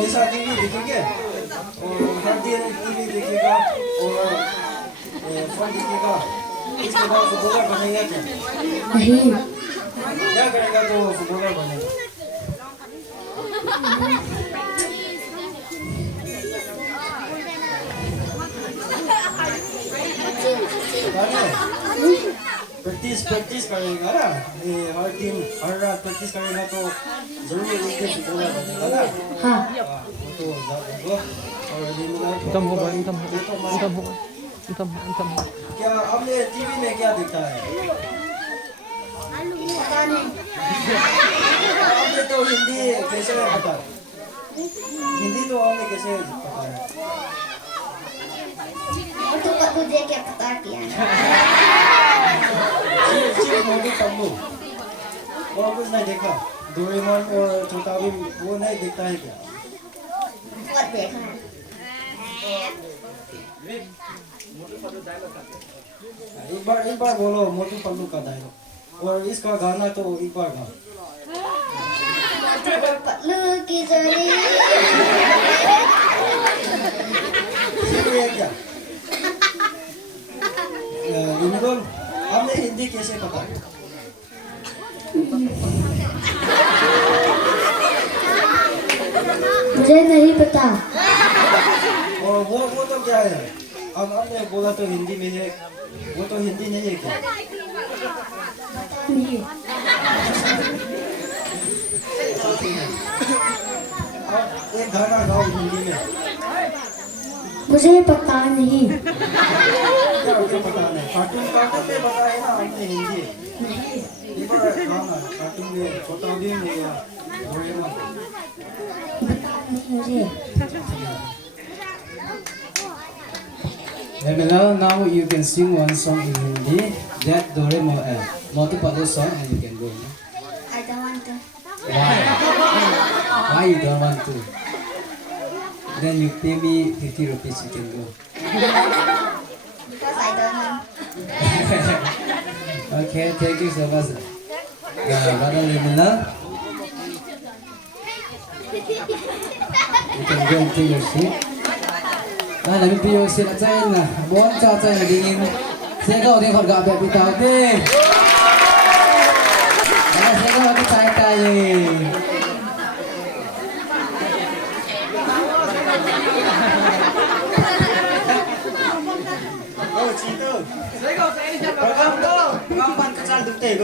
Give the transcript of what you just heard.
हमेशा टीवी देखेंगे और हर दिन टीवी देखेगा और फोन देखेगा इसके बाद फुटबॉलर बनेगा क्या? नहीं। क्या करेगा तो फुटबॉलर बनेगा? प्रैक्टिस करेगा ना ये हर दिन हर रात प्रैक्टिस करेगा तो जरूर एक दिन फुटबॉलर बनेगा ना हाँ वो तो जाएगा और Intam ho ba? Intam ho. Intam ho. Intam ho. क्या आपने टीवी में क्या देखता है पता नहीं। आपने तो हिंदी कैसे पता हिंदी तो आपने कैसे पता है मोटू पतलू देख के पता किया है। सिर्फ मोटू पतलू और कुछ नहीं देखा डोरेमोन और छोटा भीम वो नहीं देखता है क्या और देखा है। एक बार बोलो मोटू पतलू का डायलॉग और इसका गाना तो एक बार गा मोटू पतलू की जोड़ी। ये क्या लिमिडोन आपने हिंदी कैसे पता मुझे नहीं पता। और वो तो क्या है अब आपने बोला तो हिंदी में है वो तो हिंदी नहीं है क्या नहीं। अब एक गाना गाओ हिंदी में मुझे पता नहीं। क्या पता नहीं कार्टून कार्टून में बताया ना आपने हिंदी एक बार गाना कार्टून में छोटा भीम हो गया डोरेमोन मुझे Lemela, now you can sing one song in Hindi, that Doraemon, Motu Patlu song, and you can go. I don't want to. Why? Why you don't want to? Then you pay me 50 rupees, you can go. Because I don't know. Okay, thank you so much. Brother Lemela, you can go and take your seat. Đây là video xin đặt trên là muốn cho trên là đi in sẽ có tiếng hot gạo đẹp bị tao đi. Đây sẽ có cái tay tay gì. 지금 가방 반까지 늑대 이거